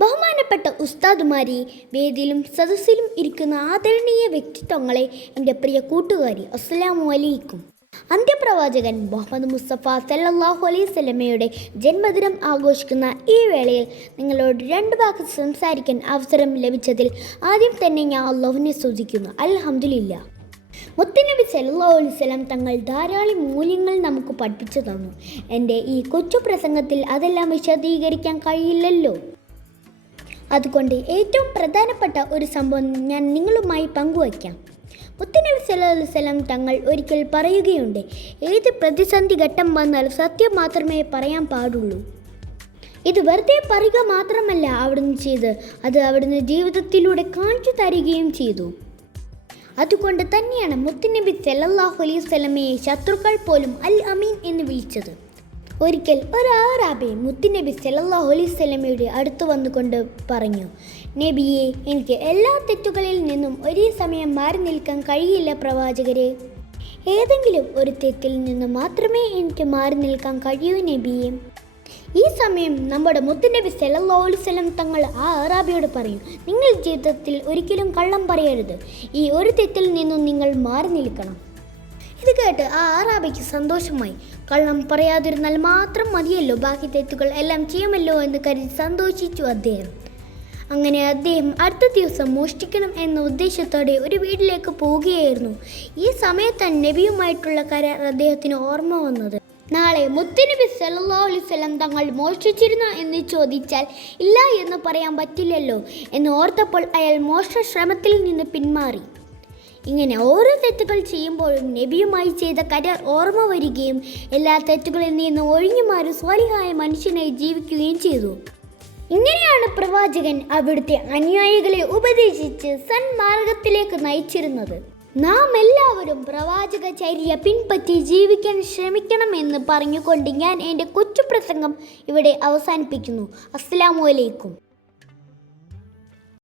ബഹുമാനപ്പെട്ട ഉസ്താദുമാരി വേദിയിലും സദസ്സിലും ഇരിക്കുന്ന ആദരണീയ വ്യക്തിത്വങ്ങളെ എന്റെ പ്രിയ കൂട്ടുകാരി അസ്സലാമു അലൈക്കും. അന്ത്യപ്രവാചകൻ മുഹമ്മദ് മുസ്തഫ സല്ലാഹു അലൈഹി സ്വലമയുടെ ജന്മദിനം ആഘോഷിക്കുന്ന ഈ വേളയിൽ നിങ്ങളോട് രണ്ട് വാക്ക് സംസാരിക്കാൻ അവസരം ലഭിച്ചതിൽ ആദ്യം തന്നെ ഞാൻ അള്ളാഹുവിനെ സ്തുതിക്കുന്നു. അൽഹംദുലില്ല മുത്തനബി അലൈഹി വസല്ലം തങ്ങൾ ധാരാളം മൂല്യങ്ങൾ നമുക്ക് പഠിപ്പിച്ചു തന്നു. എന്റെ ഈ കൊച്ചു പ്രസംഗത്തിൽ അതെല്ലാം വിശദീകരിക്കാൻ കഴിയില്ലല്ലോ. അതുകൊണ്ട് ഏറ്റവും പ്രധാനപ്പെട്ട ഒരു സംഭവം ഞാൻ നിങ്ങളുമായി പങ്കുവയ്ക്കാം. മുത്തനബി അലൈഹി വസല്ലം തങ്ങൾ ഒരിക്കൽ പറയുകയുണ്ട് ഏത് പ്രതിസന്ധി ഘട്ടം വന്നാലും സത്യം മാത്രമേ പറയാൻ പാടുള്ളൂ. ഇത് വെറുതെ പറയുക മാത്രമല്ല അവിടുന്ന് ചെയ്ത് അത് അവിടുന്ന് ജീവിതത്തിലൂടെ കാണിച്ചു തരികയും ചെയ്തു. അതുകൊണ്ട് തന്നെയാണ് മുത്തുനബി സല്ലാഹു അലൈഹി സ്വലമയെ ശത്രുക്കൾ പോലും അൽ അമീൻ എന്ന് വിളിച്ചത്. ഒരിക്കൽ ഒരു മുത്തുനബി സല്ലാഹു അലൈഹി സ്വലമയുടെ അടുത്ത് വന്നുകൊണ്ട് പറഞ്ഞു നബിയെ എനിക്ക് എല്ലാ തെറ്റുകളിൽ നിന്നും ഒരേ സമയം മാറി നിൽക്കാൻ കഴിയില്ല പ്രവാചകരെ. ഏതെങ്കിലും ഒരു തെറ്റിൽ നിന്ന് മാത്രമേ എനിക്ക് മാറി നിൽക്കാൻ കഴിയൂ നബിയെ. ഈ സമയം നമ്മുടെ മുത്തുനബി വസല്ലം തങ്ങൾ ആ അറാബിയോട് പറയും നിങ്ങൾ ജീവിതത്തിൽ ഒരിക്കലും കള്ളം പറയരുത്. ഈ ഒരു തെറ്റിൽ നിന്നും നിങ്ങൾ മാറി നിൽക്കണം. ഇത് കേട്ട് ആ അറാബിക്ക് സന്തോഷമായി. കള്ളം പറയാതിരുന്നാൽ മാത്രം മതിയല്ലോ ബാക്കി തെറ്റുകൾ എല്ലാം ചെയ്യുമല്ലോ എന്ന് കരുതി സന്തോഷിച്ചു അദ്ദേഹം. അങ്ങനെ അദ്ദേഹം അടുത്ത ദിവസം മോഷ്ടിക്കണം എന്ന ഉദ്ദേശത്തോടെ ഒരു വീട്ടിലേക്ക് പോവുകയായിരുന്നു. ഈ സമയത്താണ് നബിയുമായിട്ടുള്ള കരാർ അദ്ദേഹത്തിന് ഓർമ്മ വന്നത്. നാളെ മുത്തുനബി സല്ലാ അലൈഹി വസല്ലം തങ്ങൾ മോഷ്ടിച്ചിരുന്നോ എന്ന് ചോദിച്ചാൽ ഇല്ല എന്ന് പറയാൻ പറ്റില്ലല്ലോ എന്ന് ഓർത്തപ്പോൾ അയാൾ മോഷ്ട ശ്രമത്തിൽ നിന്ന് പിന്മാറി. ഇങ്ങനെ ഓരോ തെറ്റുകൾ ചെയ്യുമ്പോഴും നബിയുമായി ചെയ്ത കരാർ ഓർമ്മ വരികയും എല്ലാ തെറ്റുകളിൽ നിന്ന് ഒഴിഞ്ഞു മാറി സ്വാലിഹായ മനുഷ്യനായി ജീവിക്കുകയും ചെയ്തു. ഇങ്ങനെയാണ് പ്രവാചകൻ അവിടുത്തെ അനുയായികളെ ഉപദേശിച്ച് സന്മാർഗത്തിലേക്ക് നയിച്ചിരുന്നത്. നാം എല്ലാവരും പ്രവാചക ചര്യ പിൻപറ്റി ജീവിക്കാൻ ശ്രമിക്കണമെന്ന് പറഞ്ഞുകൊണ്ട് ഞാൻ എന്റെ കൊച്ചു പ്രസംഗം ഇവിടെ അവസാനിപ്പിക്കുന്നു. അസ്സലാമു അലൈക്കും.